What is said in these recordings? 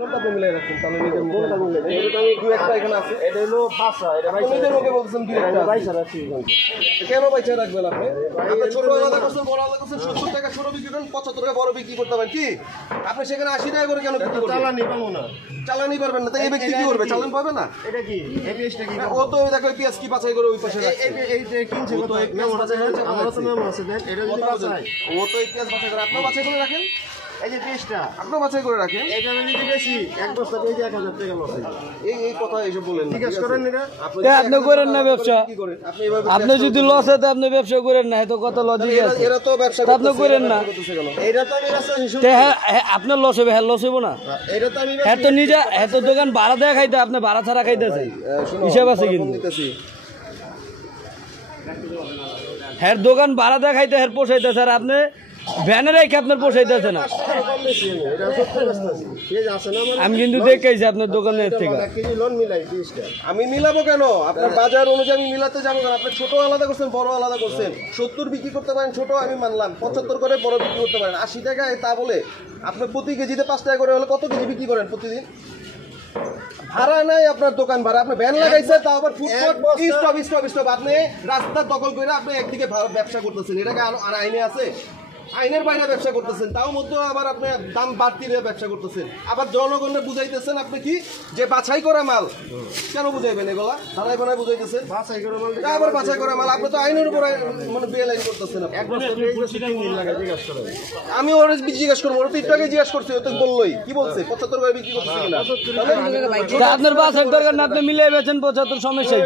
কোনটা মিলে রাখছেন তাহলে নিজের মুখে এটা আমি দুই একটা এখানে আছে এটা হলো 500 এটা ভাই নিজের মুখে বলছেন দুই একটা ভাই স্যার আছে কেন বাইচা রাখবেন আপনি ছোট আলাদা করছেন বড় আলাদা করছেন 70 টাকা ছোট বিক্রি করেন 75 টাকা বড় বিক্রি করতে পারেন কি আপনি সেখানে 80 টাকা করে কেন বিক্রি করবেন চালানি পাবো না চালানি পারবেন না তাই এই ব্যক্তি কি করবে চালান পাবে না এটা কি এই পেঁয়াজটা কি ও তো দেখো এই পেঁয়াজ কি বাছাই করে ওই পাশে রাখছে এই যে কিনছে কত এক মেমো বাছাই হয়েছে আমারও তো মেমো আছে দেন এটা যদি বাছাই ও তো এই পেঁয়াজ বাছাই করে আপনি বাছাই করে রাখেন এই যে পেঁয়াজটা আপনি বাছাই করে রাখেন এটা আমি যদি বেশি এক বস্তা পেঁয়াজ 1000 টাকা লস এই কথা এসব বলেন না জিজ্ঞেস করেন না আপনি করেন না ব্যবসা আপনি যদি লস হয় আপনি ব্যবসা করেন না তো কত লজিক আছে এরা তো ব্যবসা আপনি করেন না এটা তো আমি রাস্তা হিসাব আপনার লস হবে হ্যাঁ লস হইব না এটা তো আমি এত নিজে এত দোকান ভাড়া দেয়া খাইতে আপনি ভাড়া ছাড়া খাইতেছেন হিসাব আছে কিন্তু হ্যাঁ দোকান ভাড়া দেয়া খাইতে হ্যাঁ পোষাইতেছে আর আপনি ভ্যানে রেখে আপনার পোষাইতেছে না আমি কিন্তু দেখেছি আপনার দোকানের থেকে আমি মিলাবো কেন আপনার বাজার অনুযায়ী আমি মিলাতে যাবো কেন আপনি ছোট আলাদা করছেন বড় আলাদা করছেন 70 বিক্রি করতে পারেন ছোট আমি মানলাম 75 করে বড় বিক্রি করতে পারেন 80 টাকা তা বলে আপনি প্রতি কেজিতে 5 টাকা করে হলে কত কেজি বিক্রি করেন প্রতিদিন ভাড়া নাই আপনার দোকান ভাড়া আপনি ভ্যান লাগাইছে তাও আবার ফুটপাথ স্টপ আপনি রাস্তা দখল করে আপনি একদিকে ব্যবসা করতেছেন এটাকে আইনে আছে আইনের বাইরে ব্যবসা করতেছেন তাও মধ্যে আবার আপনি দাম বাড়তি দিয়ে ব্যবসা করতেছেন আবার জনগণকে বুঝাইতেছেন আপনি কি যে বাছাই করা মাল কেন বুঝাইবেন এগুলা ধারাই বানায় বুঝাইতেছেন বাছাই করা মাল আবার বাছাই করা মাল আপনি তো আইনের উপর মানে বেআইনি করতেছেন আমি ওর জিজ্ঞাসা করবো ওর তো একটু আগে জিজ্ঞাসা করছি ও তো বললোই কি বলছে 75 করে বিক্রি করতেছে কিনা আপনার বাছাই দরকার না আপনি মিলিয়ে বেচেন 75 সমস্যা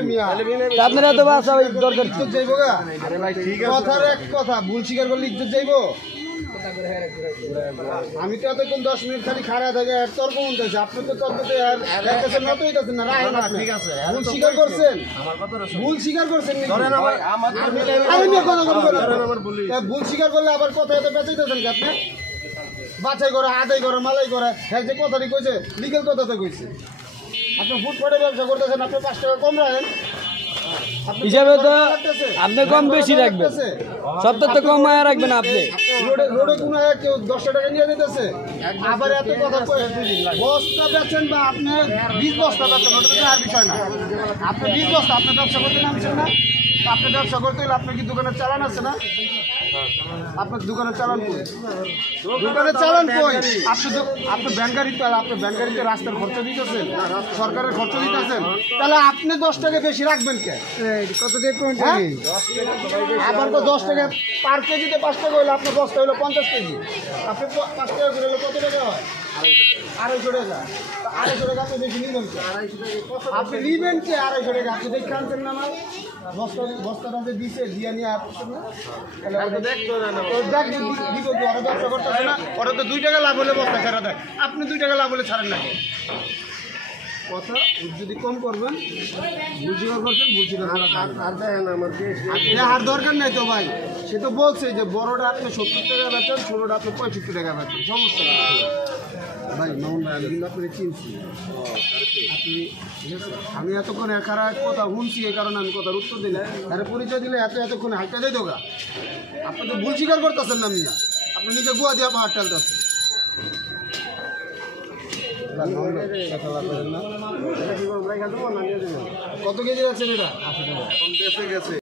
আপনার এত বাছাই দরকার যাইবো গা আরে ভাই ঠিক আছে কথার এক কথা ভুল স্বীকার করলে ইজ্জত যাইবো আমি তো এতক্ষণ 10 মিনিট খালি খাড়া থাকে আর তর্ক মনতেছে আপনি তো তর্কতে আর একটা নত হইতাছেন না রাখেন আপনি ঠিক আছে ভুল স্বীকার করছেন আমার কথা ভুল স্বীকার করছেন ধরেন আমার আমি নিয়ে কথা বলবো ধরেন আমার ভুল স্বীকার করলে আবার কথা এত বেচাইতেছেন কি আপনি বাছাই করে আদায় করে মালাই করে হ্যাঁ যে কথাটি কইছে লিগ্যাল কথা তো কইছে আপনি ফুটপাতে ব্যবসা করতেছেন আপনি 5 টাকা কম রাখেন হিসাবে তো আপনি কম বেশি রাখবেন সবটা তো কম মায়া রাখবেন আপনি রোডে কোনো কেউ 10 টাকা নিয়ে দিতেছে আবার এত কথা বস্তা বেচেন বা আপনি 20 বস্তা বেচেন ওটা তো আর বিষয় না আপনি 20 বস্তা আপনি ব্যবসা করতে নামছেন না আপনি ব্যবসা করতে হলে আপনার কি দোকানের চালান আছে না আপনার দোকানের চালান কই দোকানের চালান কই আপনি ব্যাংকারিতে আপনি ব্যাংকারিতে রাস্তার খরচ দিতেছেন সরকারের খরচ দিতেছেন তাহলে আপনি 10 টাকা বেশি রাখবেন কে কত দিয়ে কোন আবার তো 10 টাকা পার কেজিতে 5 টাকা হইলে আপনার বস্তা হলো 50 কেজি আপনি 5 টাকা করে হলে কত টাকা হয় 250 টাকা 250 টাকা আপনি বেশি নিবেন কে আপনি নিবেন কে 250 টাকা আপনি দেখে আনছেন না মাল বস্তাটা যে দিছে দিয়া নিয়ে আসছেন না তাহলে দেখতো না দেখ দিব তো আর ব্যবসা করতেছে না ওরা তো 2 টাকা লাভ হলে বস্তা ছাড়া দেয় আপনি 2 টাকা লাভ হলে ছাড়েন না কথা যদি কম করবেন বুঝিবার করছেন বুঝিবার আর দেখেন আমার আর দরকার নাই তো ভাই সে তো বলছে যে বড়টা আপনি 70 টাকা বেচেন ছোটটা আপনি 65 টাকা বেচেন সমস্যা ভাই নন ভাই আমি কিন্তু আপনাকে চিনছি আপনি আমি এতক্ষণ একারা কথা শুনছি এই কারণে আমি কথার উত্তর দিলাম তার পরিচয় দিলে এতক্ষণ হাইটা দেয় দোকা আপনি তো ভুল স্বীকার করতেছেন না মিয়া আপনি নিজে গুয়া দিয়ে পাহাড় টালতেছেন কত কেজি আছেন এটা 80 টাকা গেছে